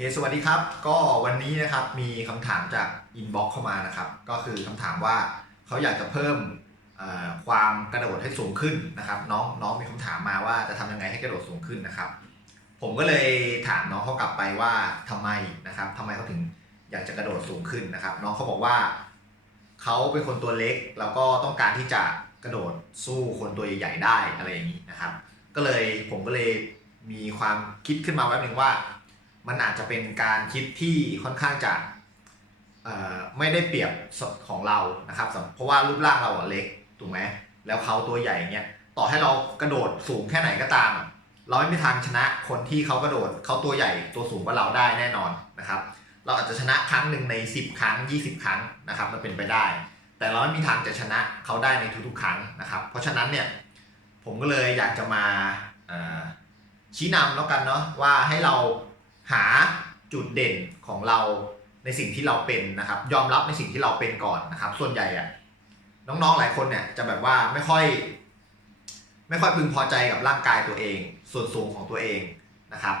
เคสวัสดีครับ ก็วันนี้นะครับมีคำถามจากอินบ็อกเข้ามานะครับ ก็คือคำถามว่าเขาอยากจะเพิ่มความกระโดดให้สูงขึ้นนะครับน้องน้องมีคำถามมาว่าจะทำยังไงให้กระโดดสูงขึ้นนะครับ ผมก็เลยถามน้องเขากลับไปว่าทำไมนะครับทำไมเขาถึงอยากจะกระโดดสูงขึ้นนะครับ น้องเขาบอกว่าเขาเป็นคนตัวเล็กแล้วก็ต้องการที่จะกระโดดสู้คนตัวใหญ่ๆได้อะไรอย่างนี้นะครับ ก็เลยผมก็เลยมีความคิดขึ้นมาแป๊บหนึ่งว่า มันอาจจะเป็นการคิดที่ค่อนข้างจะไม่ได้เปรียบของเรานะครับเพราะว่ารูปร่างเราเล็กถูกไหมแล้วเขาตัวใหญ่เนี่ยต่อให้เรากระโดดสูงแค่ไหนก็ตาม เราไม่มีทางชนะคนที่เขากระโดดเขาตัวใหญ่ตัวสูงกว่าเราได้แน่นอนนะครับเราอาจจะชนะครั้งหนึ่งใน 10 ครั้ง 20 ครั้งนะครับมันเป็นไปได้ แต่เราไม่มีทางจะชนะเขาได้ในทุกๆ ครั้งนะครับ เพราะฉะนั้นเนี่ยผมก็เลยอยากจะมาชี้นำแล้วกันเนาะว่าให้เรา หาจุดเด่นของเราในสิ่งที่เราเป็นนะครับ ยอมรับในสิ่งที่เราเป็นก่อนนะครับ ส่วนใหญ่อะน้องๆหลายคนเนี่ยจะแบบว่าไม่ค่อย ไม่ค่อยพึงพอใจกับร่างกายตัวเอง ส่วนสูงของตัวเองนะครับ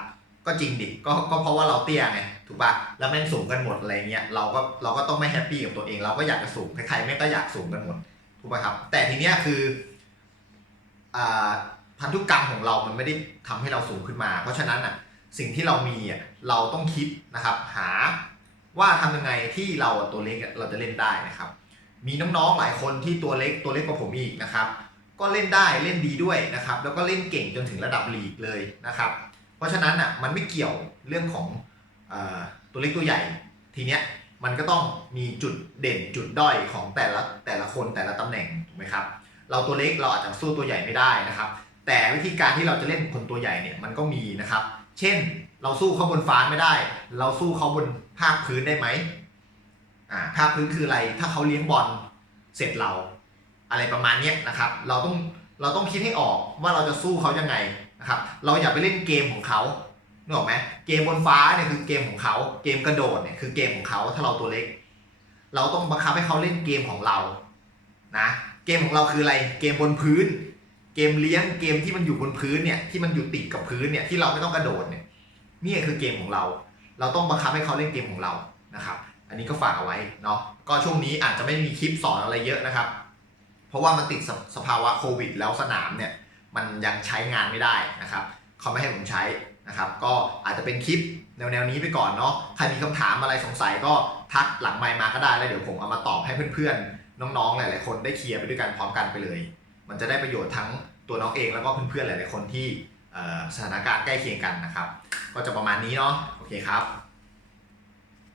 ก็จริงดิก็ก็เพราะว่าเราเตี้ยไงถูกปะแล้วแม่งสูงกันหมดอะไรเงี้ยเราก็เราก็ต้องไม่แฮปปี้กับตัวเอง เราก็อยากจะสูงใครๆแม่งก็อยากสูงกันหมดถูกปะครับ แต่ทีเนี้ยคืออ่าพันธุกรรมของเรามันไม่ได้ทำให้เราสูงขึ้นมา เพราะฉะนั้นอะ สิ่งที่เรามีเราต้องคิดนะครับ หาว่าทำยังไงที่เราตัวเล็กเราจะเล่นได้นะครับ มีน้องๆหลายคนที่ตัวเล็กตัวเล็กกว่าผมอีกนะครับ ก็เล่นได้เล่นดีด้วยนะครับ แล้วก็เล่นเก่งจนถึงระดับลีกเลยนะครับ เพราะฉะนั้นอะมันไม่เกี่ยวเรื่องของออตัวเล็กตัวใหญ่ทีเนี้ยมันก็ต้องมีจุดเด่นจุดด้อยของแต่ละแต่ละคนแต่ละตำแหน่งถูกไหมครับ เราตัวเล็กเราอาจจะสู้ตัวใหญ่ไม่ได้นะครับ แต่วิธีการที่เราจะเล่นคนตัวใหญ่เนี่ยมันก็มีนะครับ เช่น เราสู้เขาบนฟ้าไม่ได้ เราสู้เขาบนภาคพื้นได้ไหมอ่าภาคพื้นคืออะไร ถ้าเขาเลี้ยงบอลเสร็จเรา อะไรประมาณเนี้ยนะครับ เราต้องเราต้องคิดให้ออกว่าเราจะสู้เขายังไงนะครับ เราอย่าไปเล่นเกมของเขานึกออกไหมเกมบนฟ้าเนี่ยคือเกมของเขา เกมกระโดดเนี่ยคือเกมของเขาถ้าเราตัวเล็ก เราต้องบังคับให้เขาเล่นเกมของเรานะเกมของเราคืออะไร เกมบนพื้น เกมเลี้ยงเกมที่มันอยู่บนพื้นเนี่ยที่มันอยู่ติดกับพื้นเนี่ยที่เราไม่ต้องกระโดดเนี่ยนี่คือเกมของเรา เราต้องบังคับให้เขาเล่นเกมของเรานะครับ อันนี้ก็ฝากเอาไว้เนาะก็ช่วงนี้อาจจะไม่มีคลิปสอนอะไรเยอะนะครับ เพราะว่ามันติดสสภาวะโควิด แล้วสนามเนี่ยมันยังใช้งานไม่ได้นะครับเขาไม่ให้ผมใช้นะครับ ก็อาจจะเป็นคลิปแนวๆนี้ไปก่อนเนาะใครมีคำถามอะไรสงสัยก็ทักหลังไมค์มาก็ได้แล้วเดี๋ยวผมเอามาตอบให้เพื่อนๆน้องๆหลายๆคนได้เคลียร์ไปด้วยกันพร้อมกันไปเลย มันจะได้ประโยชน์ทั้งตัวน้องเองแล้วก็เพื่อนๆหลายๆคนที่สถานการณ์ใกล้เคียงกันนะครับ ก็จะประมาณนี้เนาะโอเคครับ